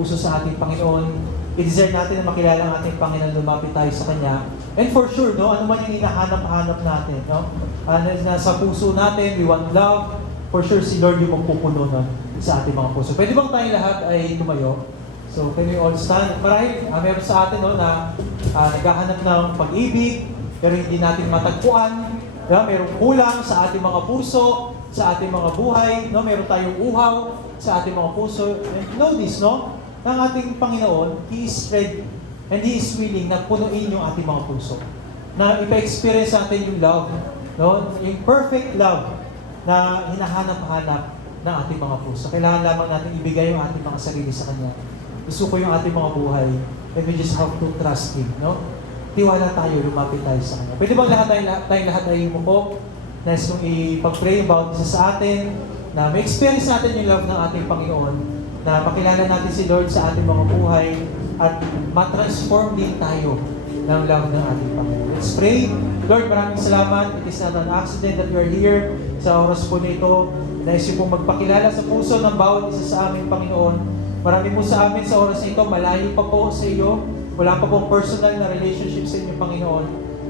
puso sa ating Panginoon. I-desire natin na makilala ang ating Panginoon, lumapit tayo sa Kanya. And for sure, no, ano man yung hinahanap-hanap natin, no? Nasa puso natin, we want love. For sure, si Lord yung magpupuno nun sa ating mga puso. Pwede bang tayong lahat ay tumayo? So, can we all stand? Marahil, meron sa atin, no, na naghahanap ng pag-ibig, pero hindi natin matagpuan. Diba? Merong kulang sa ating mga puso, sa ating mga buhay, no? Meron tayong uhaw sa ating mga puso. And know this, no? Ng ating Panginoon, He is ready and He is willing na punuin yung ating mga puso. Na ipa-experience natin yung love, no? Yung perfect love na hinahanap-hanap ng ating mga puso. Kailangan lamang natin ibigay yung ating mga sarili sa Kanya. Isuko yung ating mga buhay and we just have to trust Him, no? Tiwala tayo, lumapit tayo sa Kanya. Pwede bang tayong lahat ay umupo? Nais kong ipag-pray about isa sa atin na may experience natin yung love ng ating Panginoon, na makilala natin si Lord sa ating mga buhay at matransform din tayo ng love ng ating Panginoon. Let's pray. Lord, maraming salamat. It is not an accident that you are here sa oras po nito. Nais niyo pong magpakilala sa puso ng bawat isa sa aming Panginoon. Marami po sa amin sa oras nito, malayo pa po sa iyo. Wala pa pong personal na relationship sa inyo, Panginoon.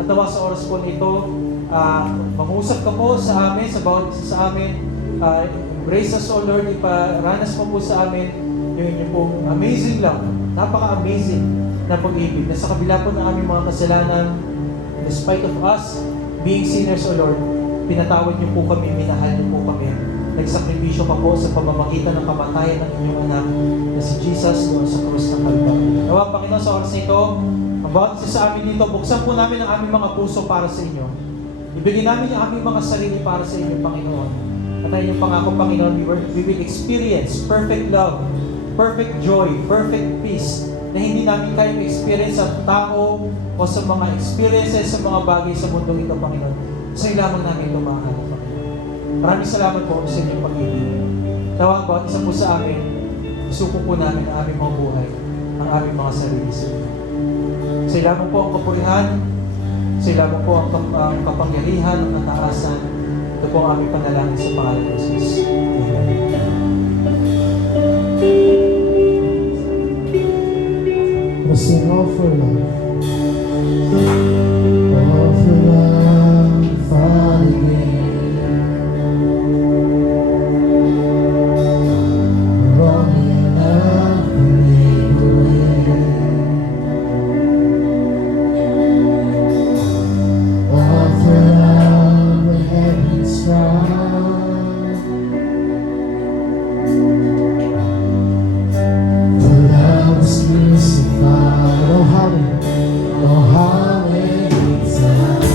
At nawa sa oras po nito, mag-usap ka po sa amin, sa bawat isa sa amin. Embrace us, O Lord, iparanas mo po sa amin yung inyong pong amazing love, napaka-amazing na pag-ibig, na sa kabila po ng aming mga kasalanan, despite of us being sinners, O Lord, pinatawad niyo po kami, minahal niyo po kami. Nagsakripisyo pa po sa pamamagitan ng kamatayan ng inyong anak na si Jesus doon sa krus ng Kalbaryo. Nawa, Panginoon, sa oras na ito, ang bawat isa sa amin dito, buksan po namin ang aming mga puso para sa inyo. Ibigay namin yung aming mga sarili para sa inyo, Panginoon. At ay yung pangako, Panginoon, we will experience perfect love, perfect joy, perfect peace na hindi namin kayo experience sa tao o sa mga experiences, sa mga bagay sa mundong ito, Panginoon. Sa lamang namin ito, Panginoon. Maraming salamat po sa inyong pag-ibig. Tawag bawat isa po sa amin, isuko po namin ang aming mga buhay, ang aming mga sarili sa inyo. Sa lamang po ang kapurihan, sa lamang po ang kapangyarihan, ang kataasan. Ito po ang aming panalangin sa pangalan ng Jesus. Amen. Let's sing all for love. All for love, fall again. Wrong enough to leave away. All for love, the heavens strong. For love is crucified. Oh how it sounds.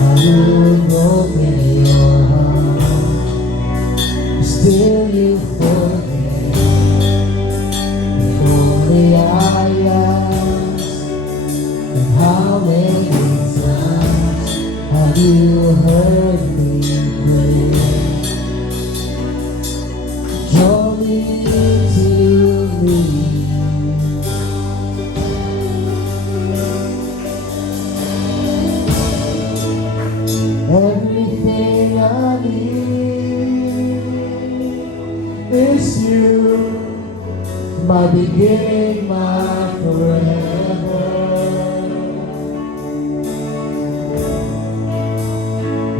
How you broken your heart. Still you forget. If only I asked. And how many times have you heard me pray? Draw me to me. Everything I need is you, my beginning, my forever.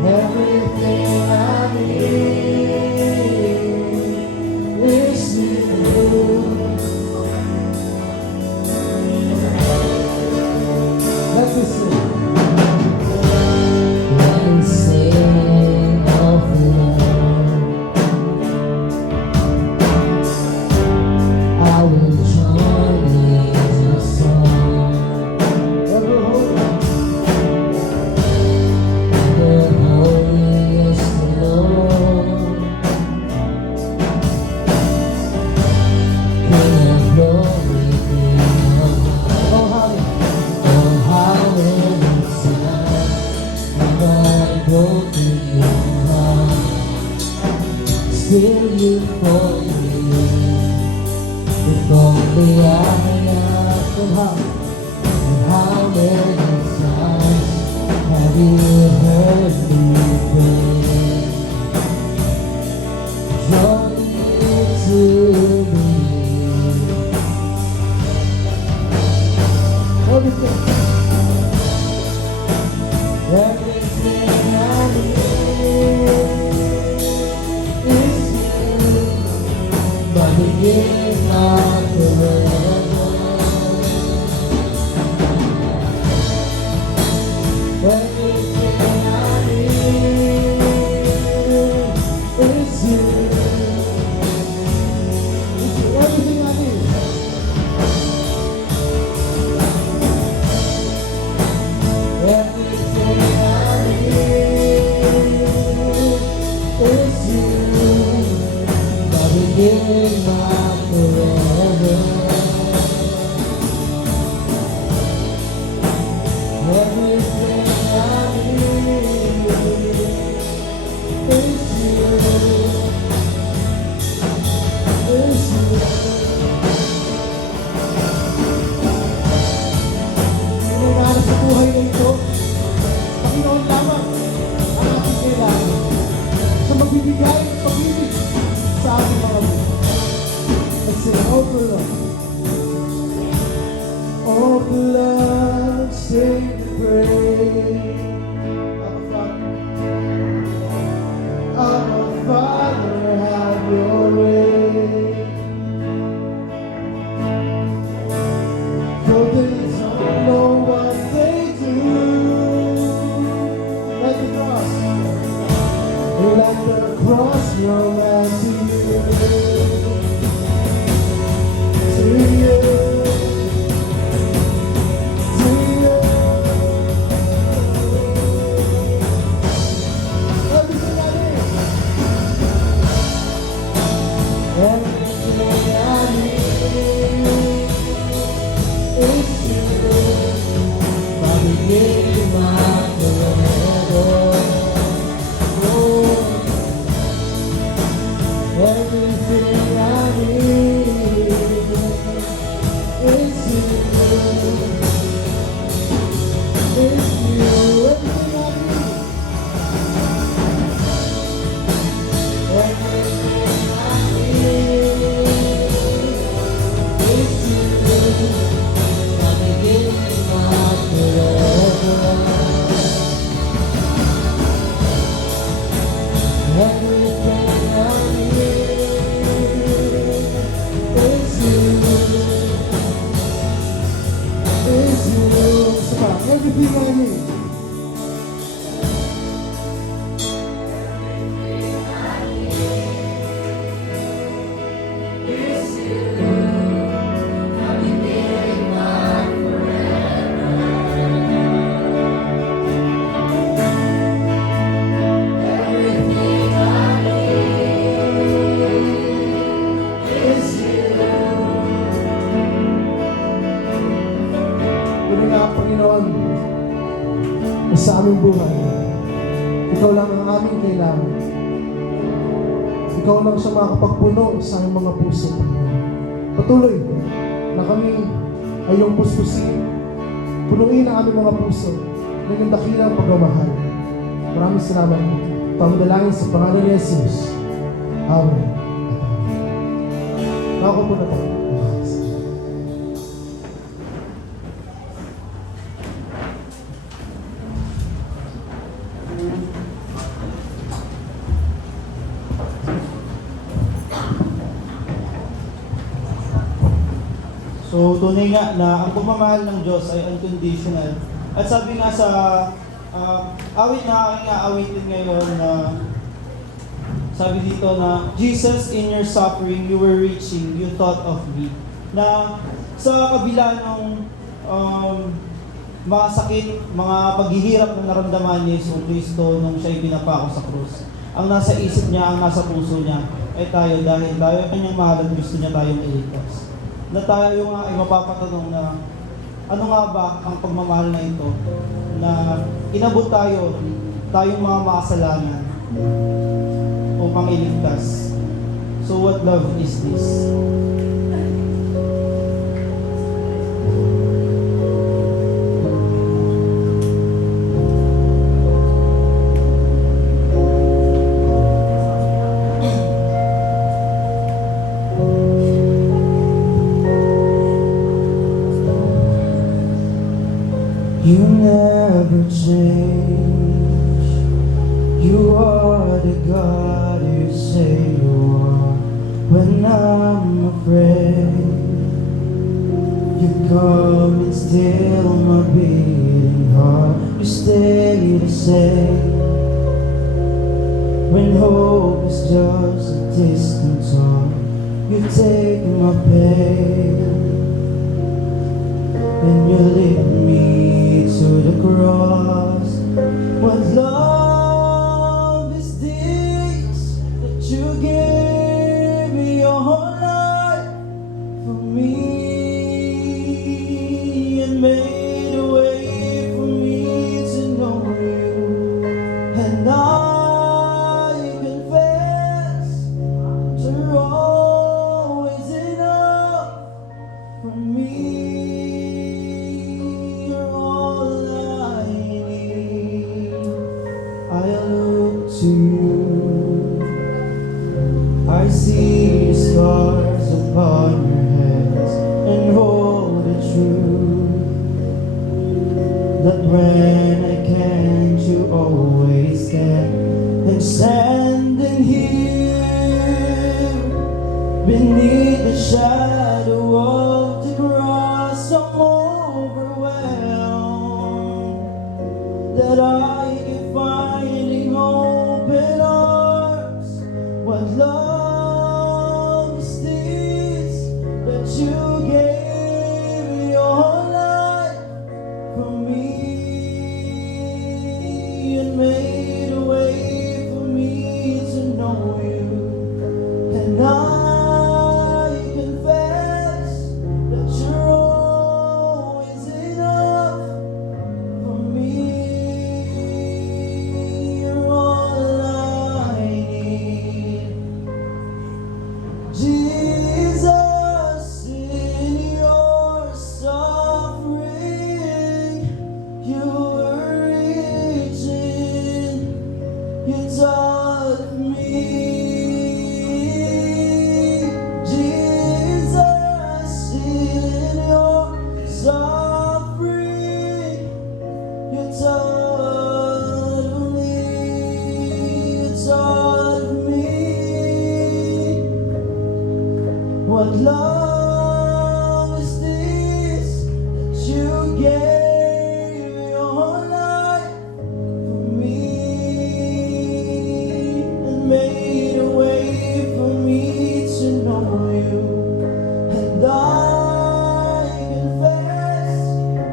Everything I need is you. Let's listen. Still you for me. If only I asked. And how many times have you heard me pray? Draw me to me. Everything I need is you. But the years are forever. Everything I need is you. Everything I need. Everything I need is you. But we give my forever. Everything I need is you. Is you. Nangyayari sa buhay na ito, Panginoon lamang ang ating kailangan sa magbibigay at pag-ibig sa ating mga buhay. Let's say, oh Lord, oh Lord, sing praise. Our Father, have your way. For they don't know what they do. Like the cross, no man to you. To you. To you. Everything I need. Everything I need is you. My beginning, my forever. Oh, everything I need is you. It's you. Everything I need. Everything I need is you. My beginning, my forever. Everything I need is you. Is you. Everything I need. Yun nga, Panginoon, sa aming buhay, Ikaw lang ang aming kailangan. Ikaw lang siya makakapagpuno sa aming mga puso, Panginoon. Patuloy na kami ay iyong puspusin. Punuin ang aming mga puso ng iyong dakilang pagmamahal. Maraming salamat. Ito ang dalangin sa pangalan ni Jesus. Amen. Ako po na tayo. So, tunay nga na ang pagmamahal ng Diyos ay unconditional. At sabi nga sa awit na aking aawitin ngayon na sabi dito na, Jesus, in your suffering, you were reaching, you thought of me. Na sa kabila ng mga sakit, mga paghihirap na naramdaman ni Jesus Cristo nung siya'y pinapako sa krus, ang nasa isip niya, ang nasa puso niya, ay tayo dahil tayo kanyang mahal at gusto niya tayong iligtas. Na tayo nga ay mapapatanong na ano nga ba ang pagmamahal na ito na inabot tayong mga makasalanan upang iligtas. So what love is this? You never change. You are the God you say you are. When I'm afraid, you come and still my beating heart. You stay the same. When hope is just a distant thought, you take my pain. And you lead me to the cross. What love is this that you gave me your whole life for me, and made a way for me to know you. And I confess you're always enough for me. You're all I need. I look to you. I see the scars upon your hands and hold the truth that when I can't, you always stand. And standing here beneath the shadow of the cross, I'm overwhelmed that I keep finding hope in arms. What love is this that you gave your life for me, and made a way for me to know you. And I confess that you're always enough for me. You're all I need. Jesus, in your suffering, you were reaching, you taught me. Jesus, in your suffering, you taught me, you taught me. What love is this that you gave your life for me, and made a way for me to know you. And I confess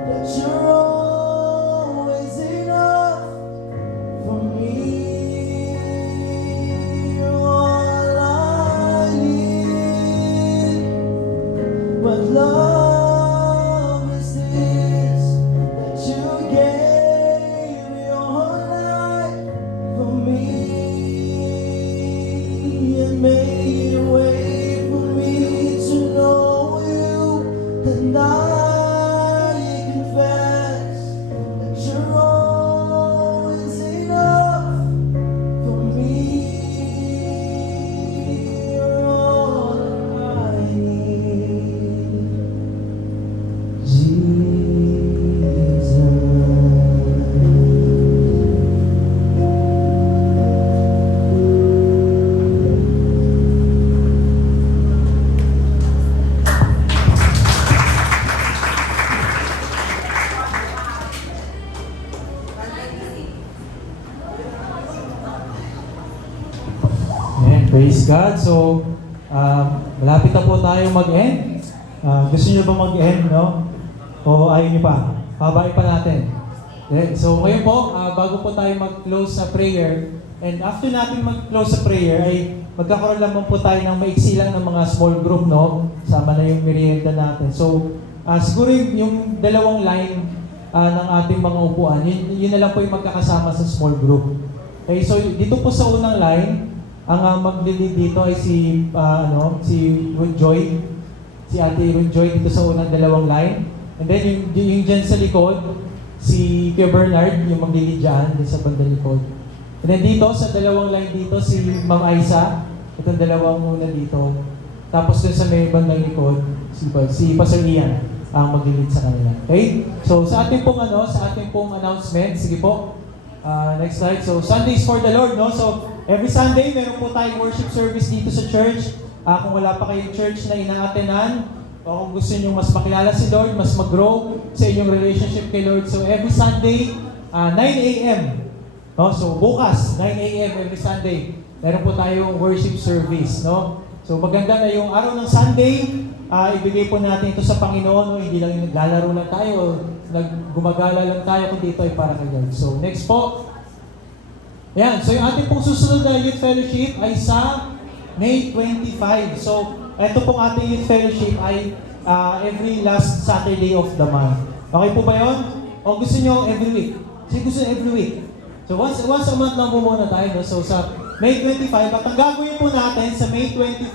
that you're always enough for me. You're all I need. What love is this that you gave your life for me, and made a way for me to know you. And I confess that you're always enough for me. You're all I need, Jesus. Ayan, praise God. So, malapit na po tayo mag-end. Gusto niyo ba mag-end, no? O ayaw niyo pa? Pabain pa natin. Okay, so ngayon po, bago po tayo mag-close sa prayer, and after natin mag-close sa prayer, ay magkakaroon lamang po tayo ng maiksi lang ng mga small group, no? Sama na yung merienda natin. So, siguro yung dalawang line ng ating mga upuan, yun na lang po yung magkakasama sa small group. Okay, so dito po sa unang line, ang maglilid dito ay si Ruth Joy. Si Ate Ruth Joy dito sa unang dalawang line. And then yung dyan sa likod, si Kuya Bernard, yung maglilid dyan sa bandang likod. And then dito, sa dalawang line dito, si Ma'am Aiza, itong dalawang una dito. Tapos dun sa may bandang likod, si Pastor Ian. ang mag-lead sa kanila. Okay? So sa ating pong announcement, sige po. Next slide. So Sundays for the Lord, no? So every Sunday meron po tayong worship service dito sa church. Kung wala pa kayong church na ina-attenan, o kung gusto niyo mas makilala si Lord, mas mag-grow sa inyong relationship kay Lord. So every Sunday, 9 a.m. No? So bukas, 9 a.m. every Sunday, meron po tayong worship service, no? So maganda na yung araw ng Sunday, ibigay po natin ito sa Panginoon, no? Hindi lang yung naglalaro lang tayo, gumagala lang tayo, kundi ito ay para kay Lord. So next po. Ayan, so yung ating pong susunod na youth fellowship ay sa May 25. So ito pong ating youth fellowship ay every last Saturday of the month. Okay po ba yun? O gusto nyo every week? Kasi gusto nyo every week. So once a month lang po muna tayo. No? So sa May 25, at ang gagawin po natin sa May 25,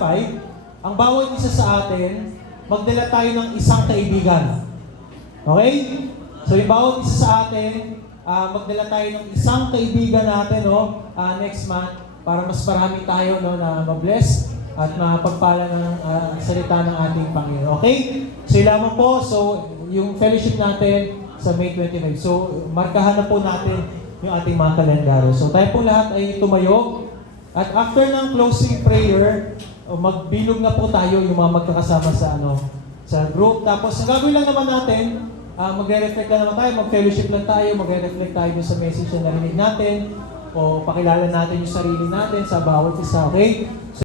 ang bawat isa sa atin, magdala tayo ng isang kaibigan. Okay? So yung bawat isa sa atin, magdala tayo ng isang kaibigan natin, no? Next month, para mas marami tayo, no, na ma-bless at mapagpala ng salita ng ating Panginoon. Okay? So yun lamang po. So yung fellowship natin sa May 25. So markahan na po natin yung ating mga kalendaryo. So tayo po lahat ay tumayo. At after ng closing prayer, magbilog na po tayo yung mga magkakasama sa group. Tapos ang gagawin lang naman natin, magre-reflect lang naman tayo, mag-fellowship lang tayo, magre-reflect tayo sa message na narinig natin, o pakilala natin yung sarili natin sa bawat isa. Okay?